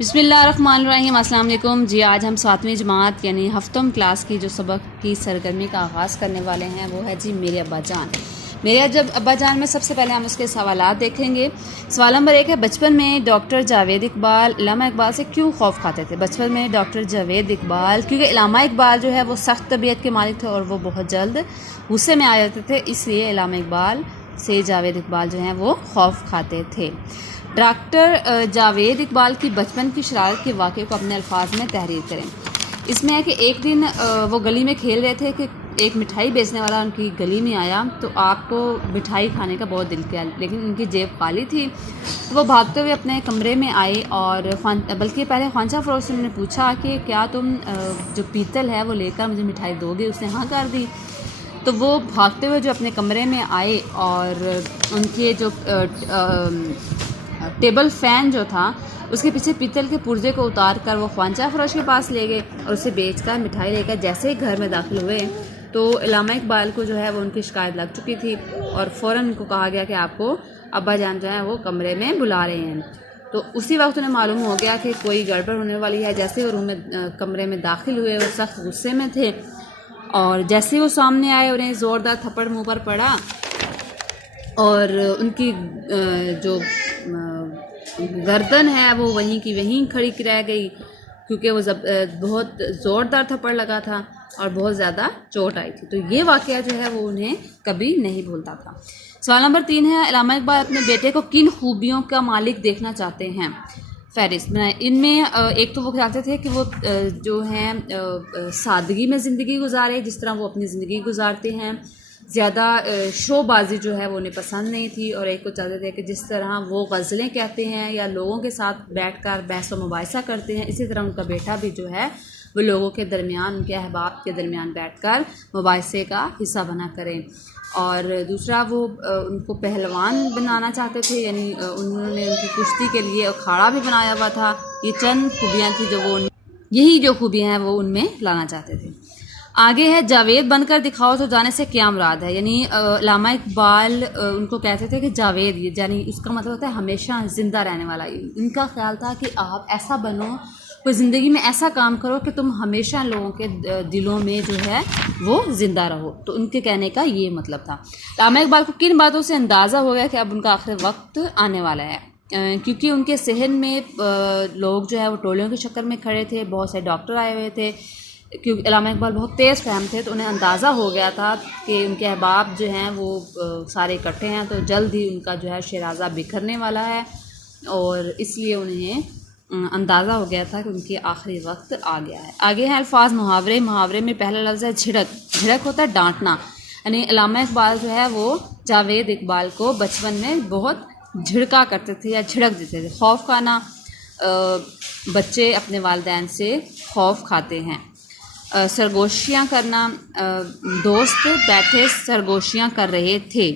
بسم اللہ الرحمن الرحیم۔ السلام علیکم جی۔ آج ہم 7ویں جماعت یعنی ہفتم کلاس کی جو سبق کی سرگرمی کا آغاز کرنے والے ہیں وہ ہے جی میرے ابا جان۔ میرے ابا جان میں سب سے پہلے ہم اس کے سوالات دیکھیں گے۔ سوال نمبر 1 ہے، بچپن میں ڈاکٹر جاوید اقبال علامہ اقبال سے کیوں خوف کھاتے تھے؟ بچپن میں ڈاکٹر جاوید اقبال، کیونکہ علامہ اقبال جو ہے وہ سخت طبیعت کے مالک تھے اور وہ بہت جلد غصے میں آ جاتے تھے، اس لیے علامہ اقبال سے جاوید اقبال جو ہیں وہ خوف کھاتے تھے۔ ڈاکٹر جاوید اقبال کی بچپن کی شرارت کے واقعے کو اپنے الفاظ میں تحریر کریں۔ اس میں ہے کہ ایک دن وہ گلی میں کھیل رہے تھے کہ ایک مٹھائی بیچنے والا ان کی گلی میں آیا، تو آپ کو مٹھائی کھانے کا بہت دل کیا، لیکن ان کی جیب خالی تھی، تو وہ بھاگتے ہوئے اپنے کمرے میں آئے اور بلکہ پہلے خوانچہ فروش سے انہوں نے پوچھا کہ کیا تم جو پیتل ہے وہ لے کر مجھے مٹھائی دو گے؟ اس نے ہاں کر دی۔ تو وہ بھاگتے ہوئے جو اپنے کمرے میں آئے اور ان کے جو ٹیبل فین جو تھا اس کے پیچھے پیتل کے پرزے کو اتار کر وہ خوانچہ فروش کے پاس لے گئے اور اسے بیچ کر مٹھائی لے کر جیسے ہی گھر میں داخل ہوئے تو علامہ اقبال کو جو ہے وہ ان کی شکایت لگ چکی تھی اور فوراً ان کو کہا گیا کہ آپ کو ابا جان جو ہیں وہ کمرے میں بلا رہے ہیں۔ تو اسی وقت انہیں معلوم ہو گیا کہ کوئی گڑبڑ ہونے والی ہے۔ جیسے وہ کمرے میں داخل ہوئے وہ سخت غصے میں تھے اور جیسے وہ سامنے آئے انہیں زوردار تھپڑ منہ پر پڑا اور ان کی جو گردن ہے وہ وہیں کی وہیں کھڑی رہ گئی، کیونکہ وہ بہت زوردار تھپڑ لگا تھا اور بہت زیادہ چوٹ آئی تھی۔ تو یہ واقعہ جو ہے وہ انہیں کبھی نہیں بھولتا تھا۔ سوال نمبر 3 ہے، علامہ اقبال اپنے بیٹے کو کن خوبیوں کا مالک دیکھنا چاہتے ہیں؟ فہرست بنائیں۔ ان میں ایک تو وہ چاہتے تھے کہ وہ جو ہیں سادگی میں زندگی گزارے، جس طرح وہ اپنی زندگی گزارتے ہیں، زیادہ شو بازی جو ہے وہ انہیں پسند نہیں تھی، اور ایک کو چاہتے تھے کہ جس طرح وہ غزلیں کہتے ہیں یا لوگوں کے ساتھ بیٹھ کر بحث و مباحثہ کرتے ہیں، اسی طرح ان کا بیٹا بھی جو ہے وہ لوگوں کے درمیان، ان کے احباب کے درمیان بیٹھ کر مباحثے کا حصہ بنا کریں۔ اور دوسرا وہ ان کو پہلوان بنانا چاہتے تھے، یعنی انہوں نے ان کی کشتی کے لیے اکھاڑا بھی بنایا ہوا تھا۔ یہ چند خوبیاں تھیں یہی جو خوبیاں ہیں وہ ان میں لانا چاہتے تھے۔ آگے ہے، جاوید بن کر دکھاؤ تو جانے سے کیا مراد ہے؟ یعنی علامہ اقبال ان کو کہتے تھے کہ جاوید، یعنی اس کا مطلب ہوتا ہے ہمیشہ زندہ رہنے والا۔ ان کا خیال تھا کہ آپ ایسا بنو، کوئی زندگی میں ایسا کام کرو کہ تم ہمیشہ لوگوں کے دلوں میں جو ہے وہ زندہ رہو۔ تو ان کے کہنے کا یہ مطلب تھا۔ علامہ اقبال کو کن باتوں سے اندازہ ہو گیا کہ اب ان کا آخر وقت آنے والا ہے؟ کیونکہ ان کے صحن میں لوگ جو ہے وہ ٹولیوں کی شکل میں کھڑے تھے، بہت سے ڈاکٹر آئے ہوئے تھے، کیونکہ علامہ اقبال بہت تیز فہم تھے، تو انہیں اندازہ ہو گیا تھا کہ ان کے احباب جو ہیں وہ سارے اکٹھے ہیں، تو جلد ہی ان کا جو ہے شیرازہ بکھرنے والا ہے، اور اس لیے انہیں اندازہ ہو گیا تھا کہ ان کی آخری وقت آ گیا ہے۔ آگے ہیں الفاظ محاورے۔ محاورے میں پہلا لفظ ہے جھڑک۔ جھڑک ہوتا ہے ڈانٹنا، یعنی علامہ اقبال جو ہے وہ جاوید اقبال کو بچپن میں بہت جھڑکا کرتے تھے یا جھڑک دیتے تھے۔ خوف کھانا، بچے اپنے والدین سے خوف کھاتے ہیں۔ سرگوشیاں کرنا، دوست بیٹھے سرگوشیاں کر رہے تھے۔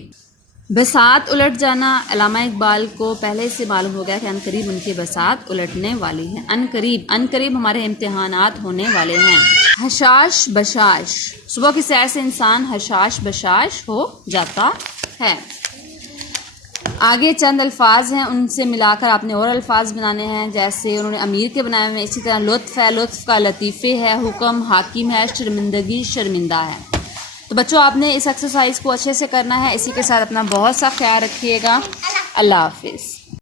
بساط الٹ جانا، علامہ اقبال کو پہلے سے معلوم ہو گیا کہ عنقریب ان کی بساط الٹنے والی ہے۔ عنقریب ہمارے امتحانات ہونے والے ہیں۔ حشاش بشاش، صبح کی سیر سے انسان حشاش بشاش ہو جاتا ہے۔ آگے چند الفاظ ہیں، ان سے ملا کر آپ نے اور الفاظ بنانے ہیں، جیسے انہوں نے امیر کے بنائے ہوئے ہیں۔ اسی طرح لطف ہے، لطف کا لطیفے ہے، حکم حاکم ہے، شرمندگی شرمندہ ہے۔ تو بچوں آپ نے اس ایکسرسائز کو اچھے سے کرنا ہے۔ اسی کے ساتھ اپنا بہت سا خیال رکھیے گا۔ اللہ حافظ۔